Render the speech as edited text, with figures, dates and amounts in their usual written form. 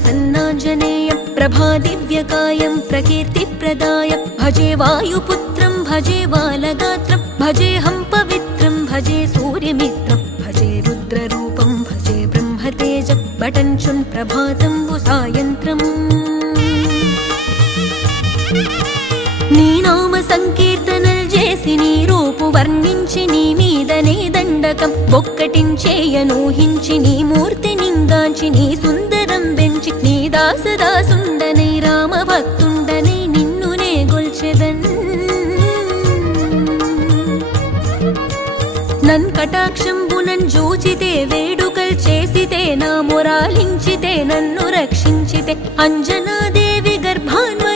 प्रसन्नाञ्जनेय प्रभादिव्यकायं प्रकीर्तिप्रदाय भजे वायुपुत्रं भजे बालगात्रं भजेऽहं पवित्रं भजे सूर्यमित्रं भजे रुद्ररूपं भजे ब्रह्मतेज बटञ्चुन् प्रभातं सायन्त्रम् నీ నామ సంకీర్తనలు చేసి నీ రూపు వర్ణించి నీ మీదనే దండకం ఒక్కటించేయనూహించి నీ మూర్తి నింగాంచి నీ సుందరం పెంచి నీ దాసదాసుండనై రామ భక్తుండనై నిన్నునే గొల్చెదన్ నన్ కటాక్షంబునన్ జూచితే వేడుకల్ చేసితే నా మొరాలించితే నన్ను రక్షించితే అంజనాదేవి గర్భాన్వ